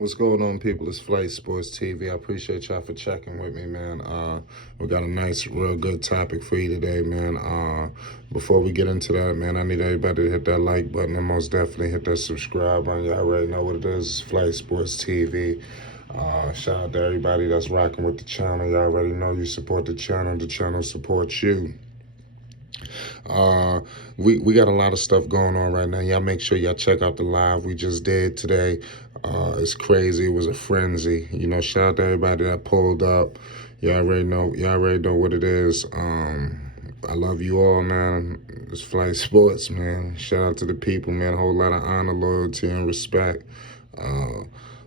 What's going on, people? It's Flight Sports TV. I appreciate y'all for checking with me, man. We got a nice, real good topic for you today, man. Before we get into that, man, I need everybody to hit that like button and most definitely hit that subscribe button. Y'all already know what it is. It's Flight Sports TV. Shout out to everybody that's rocking with the channel. Y'all already know you support the channel supports you. We got a lot of stuff going on right now. Y'all make sure y'all check out the live we just did today. It's crazy. It was a frenzy. You know, shout out to everybody that pulled up. Y'all already know what it is. I love you all, man. It's Flight Sports, man. Shout out to the people, man. A whole lot of honor, loyalty, and respect.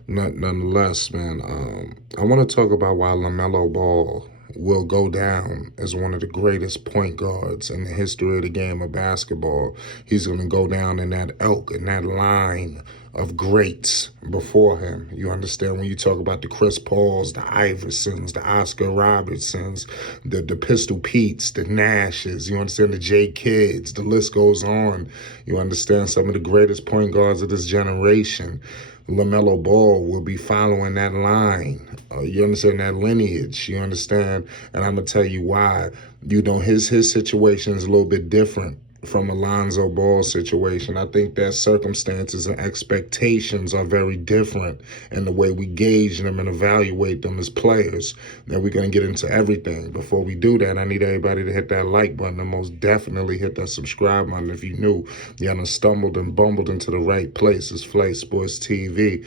Nonetheless, man, I want to talk about why Lamelo Ball will go down as one of the greatest point guards in the history of the game of basketball. He's going to go down in that in that line of greats before him. You understand, when you talk about the Chris Pauls, the Iversons, the Oscar Robertsons, the Pistol Petes, the Nashes, you understand, the J Kids, the list goes on. You understand, some of the greatest point guards of this generation. Lamelo Ball will be following that line. You understand, that lineage. You understand, and I'm gonna tell you why. You know, his situation is a little bit different from Alonzo Ball's situation. I think that circumstances and expectations are very different in the way we gauge them and evaluate them as players. Now we're going to get into everything. Before we do that, I need everybody to hit that like button and most definitely hit that subscribe button. If you knew, you haven't stumbled and bumbled into the right place. It's Flight Sports TV.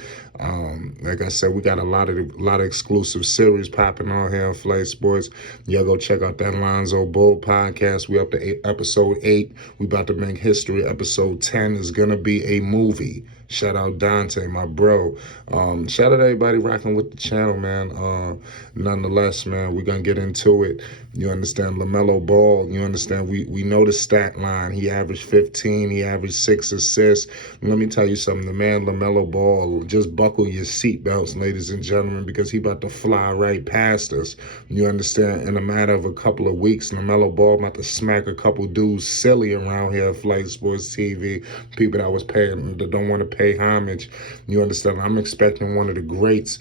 Like I said, we got a lot of exclusive series popping on here on Flight Sports. Y'all go check out that Lonzo Ball podcast. We up to episode 8. We about to make history. Episode 10 is going to be a movie. Shout out Dante, my bro. Shout out everybody rocking with the channel, man. Nonetheless, man, we're going to get into it. You understand, Lamelo Ball, you understand, we know the stat line. He averaged 15. He averaged 6 assists. Let me tell you something. The man Lamelo Ball, just buckle your seatbelts, ladies and gentlemen, because he about to fly right past us. You understand, in a matter of a couple of weeks, Lamelo Ball about to smack a couple dudes silly around here at Flight Sports TV. People that don't want to pay homage. You understand? I'm expecting one of the greats.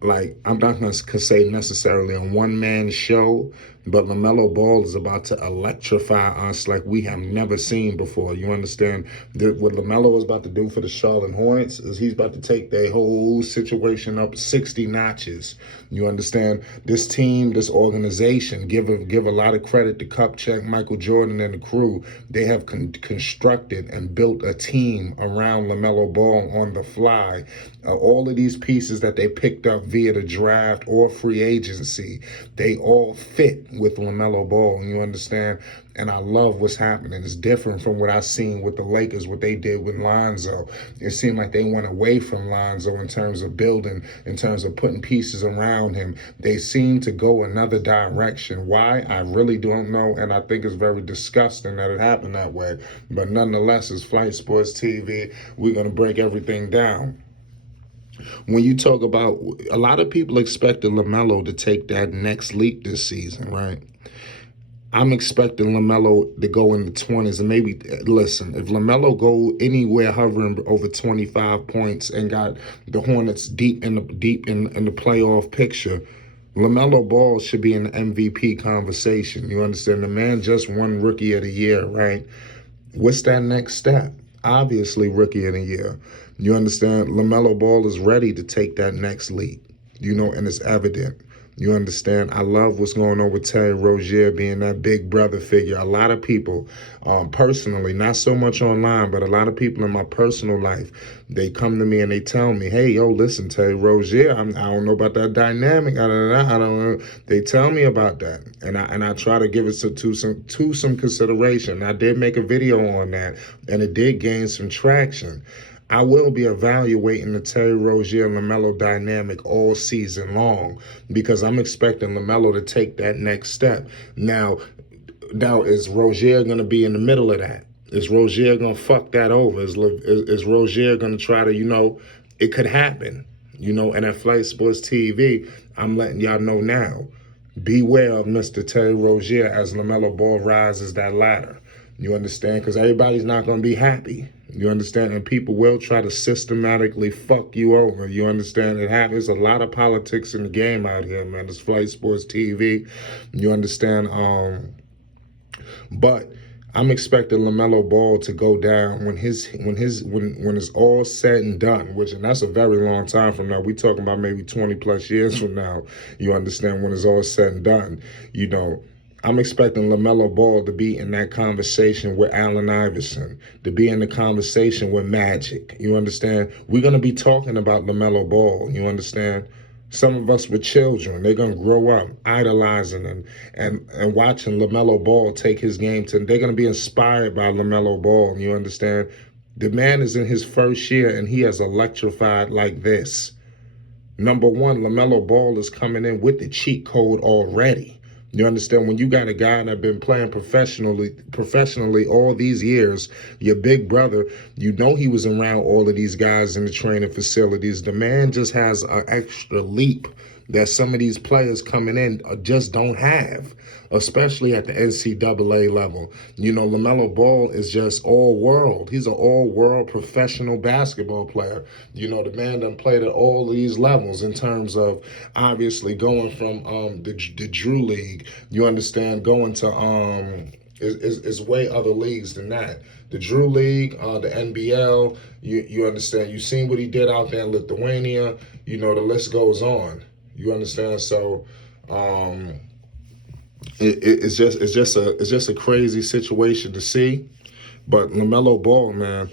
Like, I'm not going to say necessarily a one-man show, but Lamelo Ball is about to electrify us like we have never seen before. You understand? What Lamelo is about to do for the Charlotte Hornets is he's about to take their whole situation up 60 notches. You understand? This team, this organization, give a lot of credit to Kupchak, Michael Jordan, and the crew. They have constructed and built a team around Lamelo Ball on the fly. All of these pieces that they picked up via the draft or free agency, they all fit with Lamelo Ball, you understand? And I love what's happening. It's different from what I seen with the Lakers, what they did with Lonzo. It seemed like they went away from Lonzo in terms of building, in terms of putting pieces around him. They seem to go another direction. Why? I really don't know, and I think it's very disgusting that it happened that way. But nonetheless, it's Flight Sports TV. We're going to break everything down. When you talk about, a lot of people expected LaMelo to take that next leap this season, right? I'm expecting LaMelo to go in the 20s, and maybe, listen, if LaMelo go anywhere hovering over 25 points and got the Hornets deep in the playoff picture, LaMelo Ball should be in the MVP conversation. You understand? The man just won Rookie of the Year, right? What's that next step? Obviously, Rookie of the Year. You understand? Lamelo Ball is ready to take that next leap, you know, and it's evident. You understand? I love what's going on with Terry Rozier being that big brother figure. A lot of people, personally, not so much online, but a lot of people in my personal life, they come to me and they tell me, hey, yo, listen, Terry Rozier, I don't know about that dynamic. I don't know. They tell me about that. And I try to give it to some consideration. I did make a video on that, and it did gain some traction. I will be evaluating the Terry Rozier-LaMelo dynamic all season long because I'm expecting LaMelo to take that next step. Now is Rozier going to be in the middle of that? Is Rozier going to fuck that over? Is Rozier going to try to, you know, it could happen, you know, and at Flight Sports TV, I'm letting y'all know now, beware of Mr. Terry Rozier as LaMelo Ball rises that ladder. You understand? Because everybody's not going to be happy. You understand? And people will try to systematically fuck you over. You understand? It happens. There's a lot of politics in the game out here, man. It's Flight Sports TV. You understand? But I'm expecting Lamelo Ball to go down when it's all said and done, and that's a very long time from now. We talking about maybe 20 plus years from now. You understand, when it's all said and done. You know, I'm expecting Lamelo Ball to be in that conversation with Allen Iverson, to be in the conversation with Magic. You understand? We're gonna be talking about Lamelo Ball. You understand? Some of us with children, they're gonna grow up idolizing him and watching Lamelo Ball take his game to. They're gonna be inspired by Lamelo Ball. You understand? The man is in his first year and he has electrified like this. Number one, Lamelo Ball is coming in with the cheat code already. You understand? When you got a guy that been playing professionally all these years, your big brother, you know he was around all of these guys in the training facilities. The man just has an extra leap that some of these players coming in just don't have, especially at the NCAA level. You know, Lamelo Ball is just all world. He's an all world professional basketball player. You know, the man done played at all these levels in terms of obviously going from the Drew League. You understand, going to is way other leagues than that. The Drew League, the NBL. You understand. You seen what he did out there in Lithuania. You know, the list goes on. You understand? So it's just a crazy situation to see. But Lamelo Ball, man,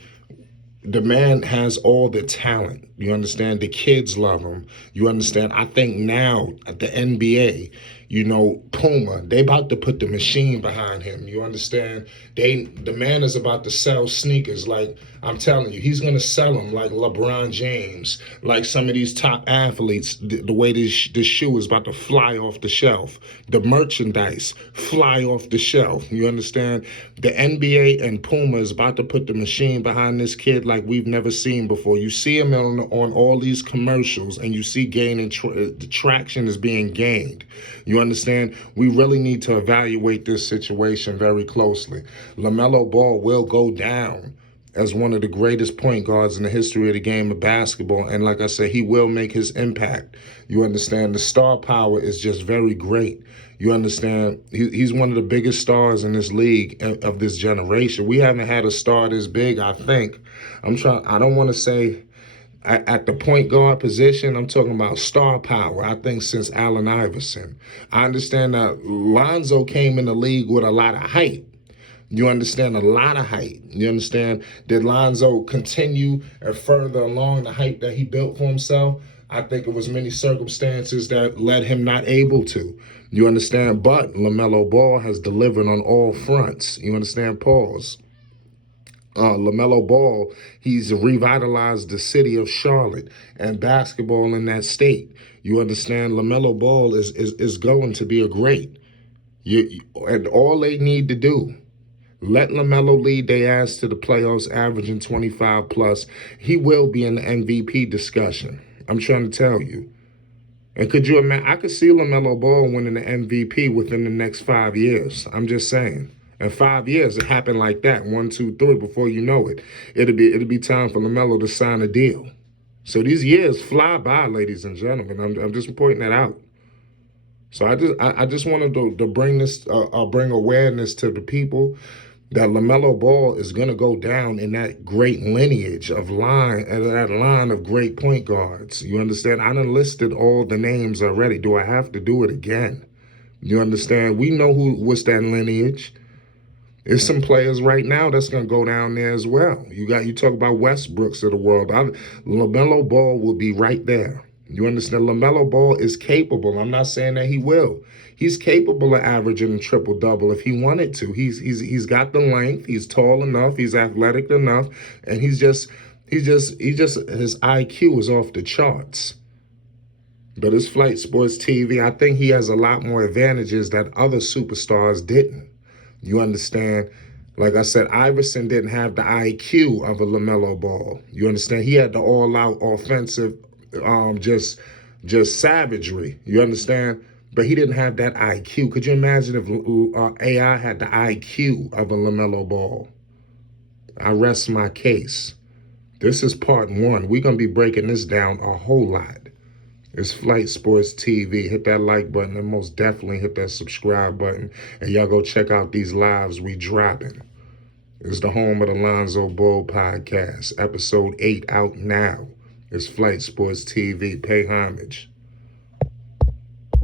the man has all the talent. You understand? The kids love him. You understand? I think now at the NBA, you know, Puma, they about to put the machine behind him. You understand? The man is about to sell sneakers. Like, I'm telling you, he's gonna sell them like LeBron James, like some of these top athletes. The way this shoe is about to fly off the shelf, the merchandise fly off the shelf. You understand? The NBA and Puma is about to put the machine behind this kid like we've never seen before. You see him on all these commercials, and you see the traction is being gained. You understand? We really need to evaluate this situation very closely. Lamelo Ball will go down as one of the greatest point guards in the history of the game of basketball. And like I said, he will make his impact. You understand? The star power is just very great. You understand? He's one of the biggest stars in this league of this generation. We haven't had a star this big, I think. I don't want to say at the point guard position, I'm talking about star power, I think, since Allen Iverson. I understand that Lonzo came in the league with a lot of height. You understand? A lot of height. You understand? Did Lonzo continue further along the height that he built for himself? I think it was many circumstances that led him not able to. You understand? But Lamelo Ball has delivered on all fronts. You understand? Pause. Lamelo Ball, he's revitalized the city of Charlotte and basketball in that state. You understand? Lamelo Ball is going to be a great. And all they need to do, let Lamelo lead their ass to the playoffs, averaging 25 plus. He will be in the MVP discussion. I'm trying to tell you. And could you imagine? I could see Lamelo Ball winning the MVP within the next 5 years. I'm just saying. In 5 years, it happened like that. 1, 2, 3. Before you know it, it'll be time for Lamelo to sign a deal. So these years fly by, ladies and gentlemen. I'm just pointing that out. So I just wanted to bring bring awareness to the people that Lamelo Ball is going to go down in that great lineage of that line of great point guards. You understand? I done listed all the names already. Do I have to do it again? You understand? We know what's that lineage. There's some players right now that's going to go down there as well. You talk about Westbrooks of the world. LaMelo Ball will be right there. You understand? LaMelo Ball is capable. I'm not saying that he will. He's capable of averaging a triple-double if he wanted to. He's got the length. He's tall enough. He's athletic enough. And his IQ is off the charts. But his Flight Sports TV, I think he has a lot more advantages that other superstars didn't. You understand? Like I said, Iverson didn't have the IQ of a LaMelo Ball. You understand? He had the all-out offensive, just savagery. You understand? But he didn't have that IQ. Could you imagine if AI had the IQ of a LaMelo Ball? I rest my case. This is part one. We're going to be breaking this down a whole lot. It's Flight Sports TV. Hit that like button and most definitely hit that subscribe button. And y'all go check out these lives we dropping. It's the home of the Lonzo Ball podcast. Episode 8 out now. It's Flight Sports TV. Pay homage.